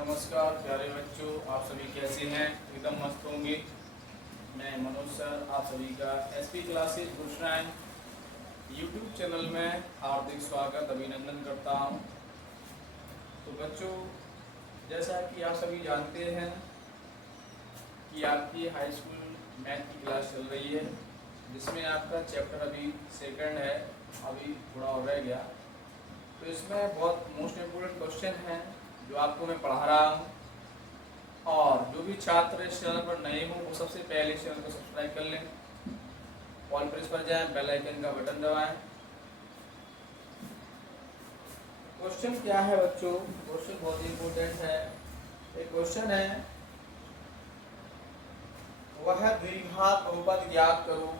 नमस्कार प्यारे बच्चों, आप सभी कैसे हैं? एकदम मस्त होंगे। मैं मनोज सर आप सभी का SP classes Gurugram YouTube channel में हार्दिक स्वागत अभिनंदन करता हूं। तो बच्चों, जैसा कि आप सभी जानते हैं कि आपकी हाई स्कूल मैथ की क्लास चल रही है, जिसमें आपका चैप्टर अभी सेकंड है, अभी थोड़ा और रह गया। तो इसमें बहुत मोस्ट इम्पोर्टेंट क्वेश्चन हैं जो आपको मैं पढ़ा रहा हूँ। और जो भी छात्र इस चैनल पर नए हो वो सबसे पहले इस चैनल को सब्सक्राइब कर लें, ऑल प्रेस पर जाएं, बेल आइकन का बटन दबाएं। क्वेश्चन क्या है बच्चों? क्वेश्चन बहुत इंपॉर्टेंट है। एक क्वेश्चन है, वह द्विघात बहुपद ज्ञात करो,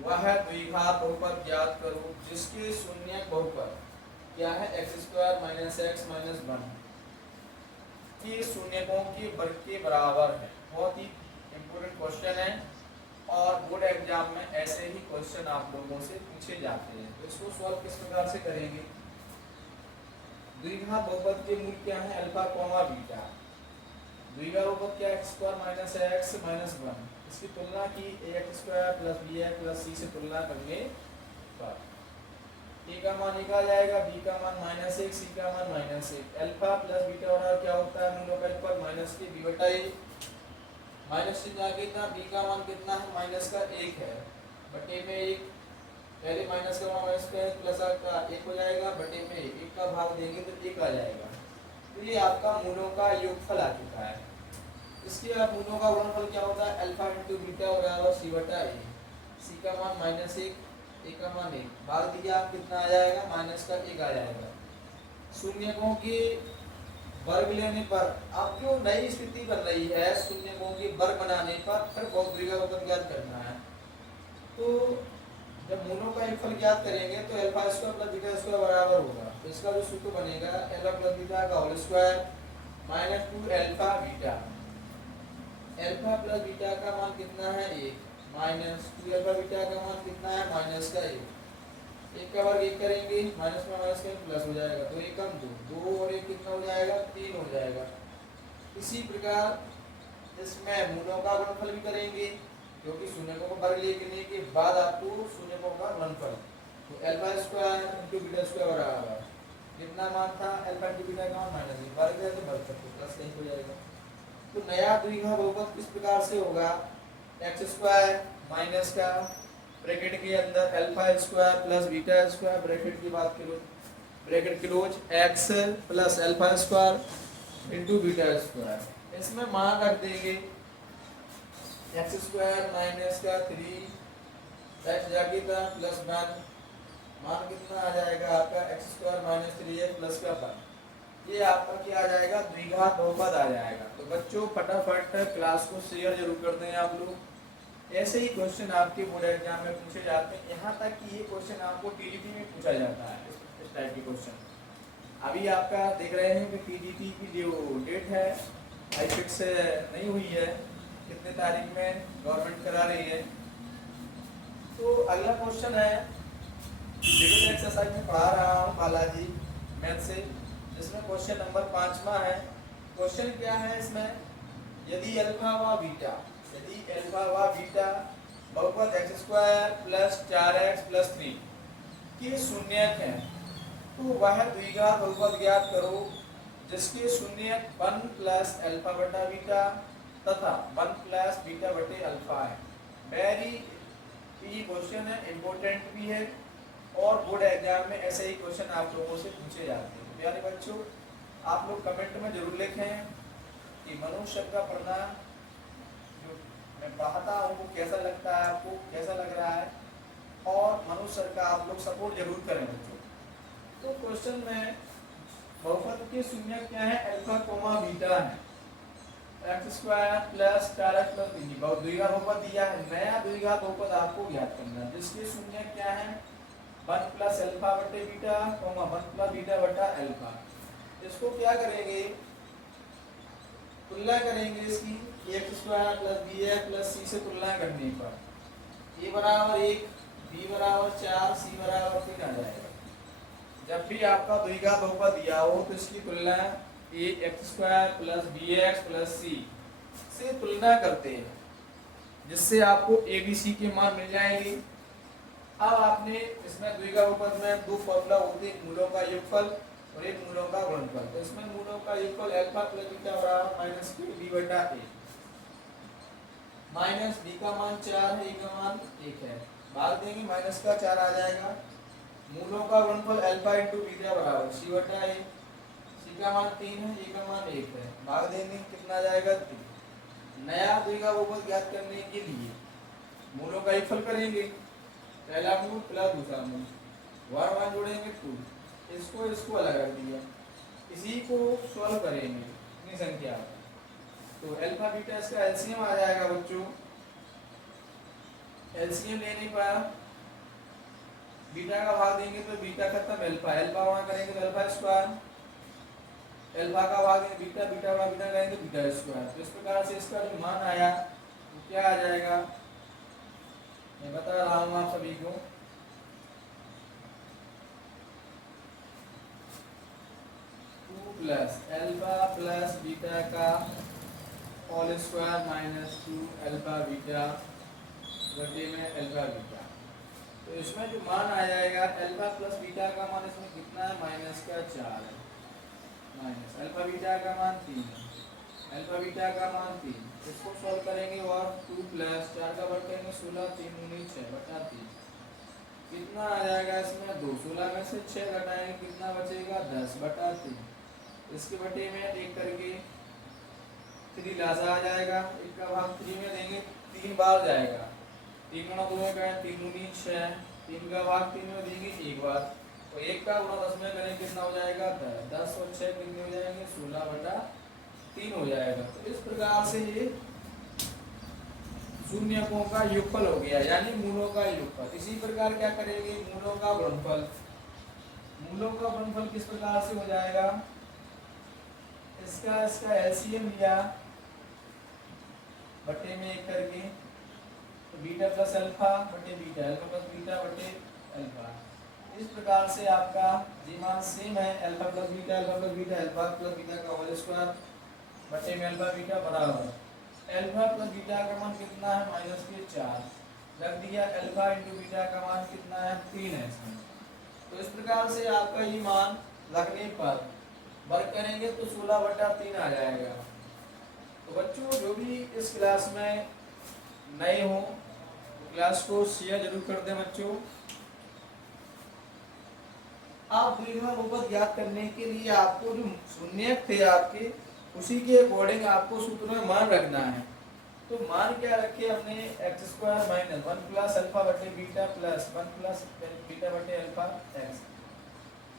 वह द्विघात बहुपद ज्ञात करो जिसके शून्यक बहुपद क्या है, x² - x - 1 के शून्यकों के वर्ग के बराबर है। बहुत ही इम्पोर्टेंट क्वेश्चन है और बोर्ड एग्जाम में ऐसे ही क्वेश्चन आप लोगों से पूछे जाते हैं। तो इसको सॉल्व किस प्रकार से करेंगे? द्विघात बहुपद के मूल क्या है? Alpha comma beta. द्विघात बहुपद क्या है? x² - x - 1। इसकी तुलना की ax² + bx + c से तुलना करने पर a का मान 1 आ जाएगा, b का मान -1, c का मान -1। अल्फा प्लस बीटा बराबर क्या होता है? मूलों का योगफल माइनस के b/a। माइनस चिन्ह आगे था, b का मान कितना है? -1 है, बटे में 1। पहले माइनस का मान माइनस का प्लस का 1 हो जाएगा, बटे में 1 का भाग देंगे तो 1 आ जाएगा। तो ये आपका मूलों का योगफल आ चुका है। इसके बाद मूलों का गुणनफल क्या होता है? अल्फा × बीटा बराबर c/a। c का मान -1, a का मान 1, भाग दिया, कितना आ जाएगा? -1 आ जाएगा। शून्यकों के वर्ग लेने पर अब जो नई स्थिति बन रही है, शून्यकों के वर्ग बनाने पर फिर द्विघात बहुपद ज्ञात करना है। तो जब मूलों का योगफल ज्ञात करेंगे तो α² + β² बराबर होगा। तो इसका जो सूत्र बनेगा α + बीटा का whole square -2α beta. Alpha plus beta का मान कितना है? 1 -2α बीटा का मान कितना है? -1। 1 का वर्ग 1 करेंगे, माइनस में माइनस करेंगे प्लस हो जाएगा, 2 × 2 2 और 1 कितना हो जाएगा? 3 हो जाएगा। इसी प्रकार इसमें मूलों का गुणनफल भी करेंगे, क्योंकि शून्यकों को वर्ग लेने के बाद आपको शून्यकों का गुणनफल, तो α² × β² बराबर कितना मान था? अल्फा × बीटा का मान -1, वर्ग है तो वर्ग करके प्लस नहीं हो जाएगा। तो नया द्विघात बहुपद किस प्रकार से होगा? x² माइनस का ब्रैकेट के अंदर α² + β² ब्रैकेट की बात करो, ब्रैकेट क्लोज, x + α² × β²। इसमें मान रख देंगे x² माइनस का 3 x जाके था +1, मान कितना आ जाएगा आपका? x² - 3x प्लस का 1। ये आपका क्या आ जाएगा? द्विघात बहुपद आ जाएगा। तो बच्चों फटाफट क्लास को शेयर जरूर कर दें आप लोग। ऐसे ही क्वेश्चन आपके बोर्ड एग्जाम में पूछे जाते हैं, यहाँ तक कि ये क्वेश्चन आपको टीजीटी में पूछा जाता है। इस टाइप के क्वेश्चन अभी आपका देख रहे हैं कि टीजीटी की जो डेट है अभी फिक्स नहीं हुई है, कितने तारीख में गवर्नमेंट करा रही है। तो अगला क्वेश्चन है, डिजिटल एक्सरसाइज में पढ़ा रहा हूँ बालाजी मैथ से, इसमें क्वेश्चन नंबर 5वां है। क्वेश्चन क्या है इसमें? यदि अल्फा व बीटा बहुपद x² + 4x + 3 के शून्यक हैं, तो वह द्विघात बहुपद ज्ञात करो जिसके शून्यक 1 + α / बीटा तथा 1 + बीटा / अल्फा है। वेरी इजी क्वेश्चन है, इंपॉर्टेंट भी है और बोर्ड एग्जाम में ऐसे ही क्वेश्चन आप लोगों से पूछे जाते हैं। प्यारे बच्चों, आप लोग कमेंट में जरूर लिखें कि मनोज सर का पढ़ना जो मैं पढ़ाता हूँ वो कैसा लगता है आपको, कैसा लग रहा है, और मनोज सर का आप लोग सपोर्ट जरूर करें बच्चों। तो क्वेश्चन में बहुपद के शून्यक क्या है? अल्फा कॉमा बीटा है, x² + 4x + 3 बहुत द्विघात बहुपद दिया है। नया द्विघात बहुपद आपको ज्ञात करना है जिसके शून्यक क्या है? 1 + अल्फा / बीटा, 1 + बीटा / अल्फा। इसको क्या करेंगे? तुलना करेंगे इसकी x² + bx + c से तुलना करने पर a बराबर 1, b बराबर 4, c बराबर 3 आ जाएगा। जब भी आपका द्विघात बहुपद दिया हो तो इसकी तुलना a x square plus b x plus c से तुलना करते हैं, जिससे आपको ए बी सी के मान मिल जाएंगे। अब आपने इसमें द्विघात बहुपद में दो फॉर्मूला होते हैं, मूलों का योगफल और एक मूलों का गुणनफल। तो इसमें मूलों का योगफल अल्फा प्लस बीटा बराबर माइनस के बी बटा ए, माइनस बी का मान 4 है, ए का मान 1 है, भाग देंगे माइनस का 4 आ जाएगा। मूलों का गुणनफल अल्फा इंटू बीटा बराबर सी बटा ए, सी का मान 3 है, ए का मान 1 है, भाग देंगे कितना आ जाएगा 3। नया द्विघात बहुपद ज्ञात करने के लिए मूलों का योगफल करेंगे, पहला मूल प्लस दूसरा मूल, 1 1 जोड़ेंगे 2, इसको अलग कर दिया, इसी को सॉल्व करेंगे इतनी संख्या, तो अल्फा बीटा इसका एलसीएम आ जाएगा बच्चों। एलसीएम लेने पर बीटा का भाग देंगे तो बीटा खत्म, अल्फा अल्फा वहां करेंगे तो अल्फा स्क्वायर, अल्फा का भाग देंगे बीटा, बीटा का बीटा करेंगे तो बीटा स्क्वायर। तो इस प्रकार से इसका जो मान आया वो क्या आ जाएगा, मैं बता रहा हूं आप सभी को। 2 प्लस अल्फा प्लस बीटा का whole square minus 2 alpha beta बटे में अल्फा बीटा। तो इसमें जो मान आ जाएगा अल्फा प्लस बीटा का मान इसमें कितना है, माइनस का 4 है, माइनस अल्फा बीटा का मान 3 है, अल्फा बीटा का मान 3, इसको सॉल्व करेंगे और 2 प्लस 4 का वर्ग करेंगे 16, 3 19 6 बटा 3, कितना आ जाएगा इसमें 2, 16 में से 6 घटाएंगे कितना बचेगा 10 बटा 3, इसके बटे में 1 करके 3 लासा आ जाएगा, 1 का भाग 3 में देंगे 3 बार जाएगा, 3 गुणा 2 में करें 3 दूनी 6, 3 का भाग 3 में देंगे 1 बार, और 1 का गुणा 10 में करें कितना हो जाएगा 10, 10 और 6 कितने हो जाएंगे 16 बटा 3 हो जाएगा। तो इस प्रकार से ये शून्यकों का योगफल हो गया, यानी मूलों का योगफल। इसी प्रकार क्या करेंगे, मूलों का गुणनफल। मूलों का गुणनफल किस प्रकार से हो जाएगा, इसका एलसीएम लिया बटे में 1 करके, तो बीटा प्लस अल्फा बटे बीटा, अल्फा प्लस बीटा बटे अल्फा। इस प्रकार से आपका जी मान सेम है, alpha plus beta alpha plus beta का होल स्क्वायर बटे में अल्फा बीटा बराबर अल्फा प्लस बीटा का मान कितना है माइनस के 4, रख दिया, अल्फा इंटू बीटा का मान कितना है 3 है इसमें। तो इस प्रकार से आपका ये मान रखने पर वर्ग करेंगे तो 16 बटा 3 आ जाएगा। तो बच्चों जो भी इस क्लास में नए हो क्लास को शेयर जरूर कर दें बच्चों। आप द्विघात बहुपद ज्ञात करने के लिए आपको जो शून्यक थे आपके, उसी के अकॉर्डिंग आपको सूत्र में मान रखना है। तो मान क्या रखे हमने, x square minus 1 plus alpha बटे बीटा प्लस 1 प्लस बीटा बटे अल्फा एक्स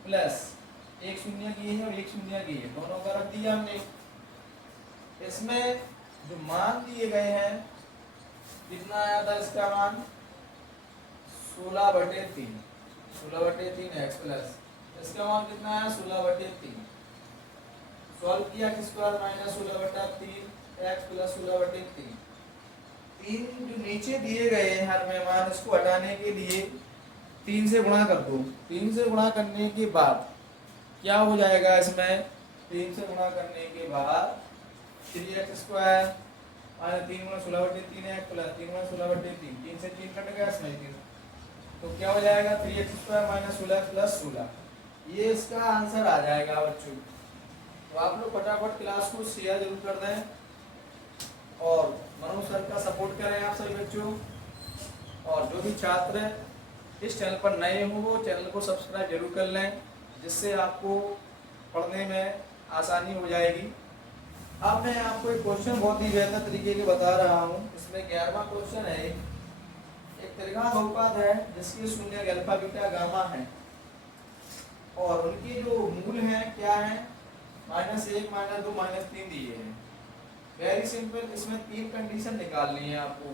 प्लस एक शून्य की है और एक शून्य की है, दोनों का रख दिया हमने। इसमें जो मान दिए गए हैं कितना आया था, इसका मान 16 बटे 3, 16 बटे 3 एक्स प्लस इसका मान कितना आया 16 बटे 3। सॉल्व किया एक्स स्क्वायर माइनस 16 बटा 3 एक्स प्लस 16 बटे 3। 3 जो नीचे दिए गए हैं हर में मान, इसको हटाने के लिए 3 से गुणा कर दो। 3 से गुणा करने के बाद क्या हो जाएगा, इसमें 3 से गुणा करने के बाद 3x स्क्वायर माइनस 3 गुणा 16 बटे 3 एक्स प्लस 3 गुणा 16 बटे 3, 3 से 3 कट गया इसमें 3, तो क्या हो जाएगा 3x स्क्वायर माइनस 16 प्लस 16। ये इसका आंसर आ जाएगा बच्चों। तो आप लोग फटाफट क्लास को शेयर जरूर कर दें और मनोज सर का सपोर्ट करें आप सभी बच्चों। और जो भी छात्र इस चैनल पर नए हो वो चैनल को सब्सक्राइब जरूर कर लें, जिससे आपको पढ़ने में आसानी हो जाएगी। अब मैं आपको एक क्वेश्चन बहुत ही बेहतर तरीके से बता रहा हूँ। इसमें 11वां क्वेश्चन है। एक त्रिघात बहुपद है जिसके शून्य अल्फा बीटा गामा है और उनके जो मूल हैं क्या है, -1 -2 -3 दिए हैं। वेरी सिंपल, इसमें 3 कंडीशन निकालनी है आपको।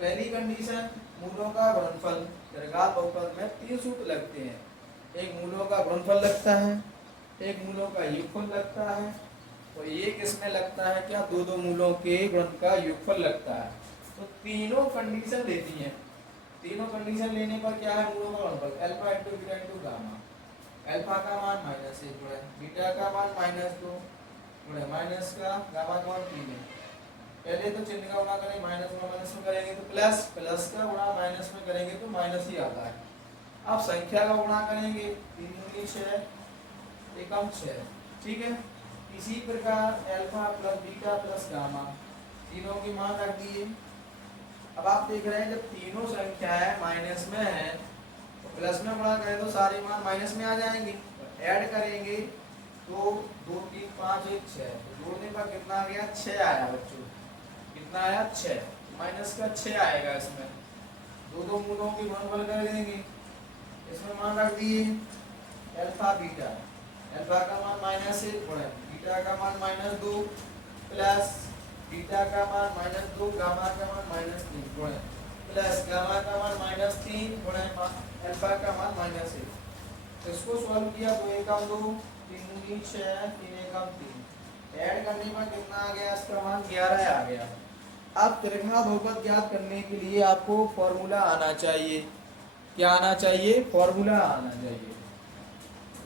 पहली कंडीशन, मूलों का गुणनफल। त्रिघात बहुपद में 3 सूत्र लगते हैं, एक मूलों का गुणनफल लगता है, एक मूलों का योगफल लगता है और एक इसमें लगता है क्या, दो मूलों के गुणन का योगफल लगता है। तो तीनों कंडीशन लेती हैं। तीनों कंडीशन लेने पर क्या है, मूलों का गुणनफल alpha into beta into gamma. Alpha का मान -1 गुणे बीटा का मान -2 गुणे माइनस का गामा का मान 3 है। पहले तो चिन्ह का गुणा करेंगे, माइनस में माइनस में करेंगे तो प्लस, प्लस का गुणा माइनस में करेंगे तो माइनस ही आता है। अब संख्या का गुणा करेंगे 3 दूनी 6 एकम 6, ठीक है। इसी प्रकार alpha plus beta plus gamma तीनों की मान रख दिए। अब आप देख रहे हैं जब तीनों संख्याएं माइनस में है तो प्लस में गुणा करें तो सारे मान माइनस में आ जाएंगे। ऐड करेंगे तो 2 3 5 1 6, तो जोड़ने पर कितना आ गया 6 आया बच्चों। कितना आया 6, माइनस का 6 आएगा इसमें। दो दो मूलों की गुणनफल कर देंगे, इसमें मान रख दिए अल्फा बीटा। अल्फा का मान -1 गुणे बीटा का मान -2 प्लस बीटा का मान -2 गामा का मान -3 गुणे प्लस गामा का मान -3 गुणे अल्फा का मान -1। तो इसको सॉल्व किया तो 1 और 2 3 दूनी 6 3 एकम 3, ऐड करने पर कितना आ गया इसका मान 11 आ गया। अब त्रिघा बहुपद ज्ञात करने के लिए आपको फॉर्मूला आना चाहिए। क्या आना चाहिए? फॉर्मूला आना चाहिए।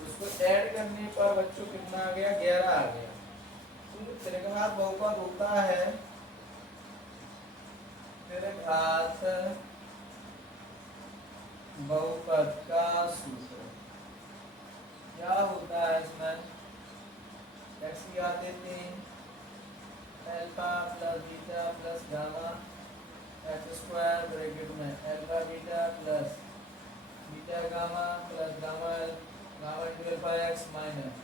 उसको ऐड करने पर बच्चों कितना आ गया 11 आ गया। तो त्रिघात बहुपद होता है त्रिघात बहुपद का सूत्र क्या होता है? इसमें x की आते थे alpha plus beta plus gamma x square bracket में alpha beta plus beta gamma plus gamma gamma into alpha x minus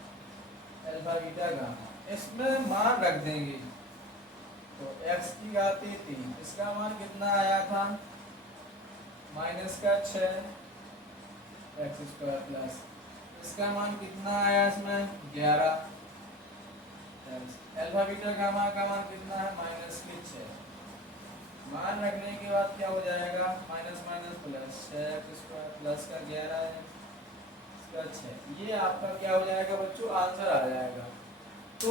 alpha beta gamma. इसमें मान रख देंगे तो x की आती 3, इसका मान कितना आया था -6 एक्स स्क्वायर प्लस इसका मान कितना आया इसमें 11। अल्फा बीटा गामा का मान कितना है -6। मान रखने के बाद क्या हो जाएगा minus minus plus 6 x square plus का 11 है इसका 6। ये आपका क्या हो जाएगा बच्चों? आंसर आ जाएगा। तो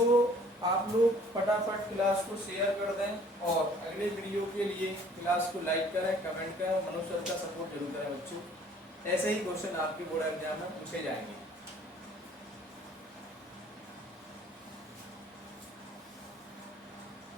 आप लोग फटाफट क्लास को शेयर कर दें और अगले वीडियो के लिए क्लास को लाइक करें, कमेंट करें, मनुष्य का सपोर्ट जरूर करें बच्चों। ऐसे ही क्वेश्चन आपके बोर्ड एग्जाम में पूछे जाएंगे।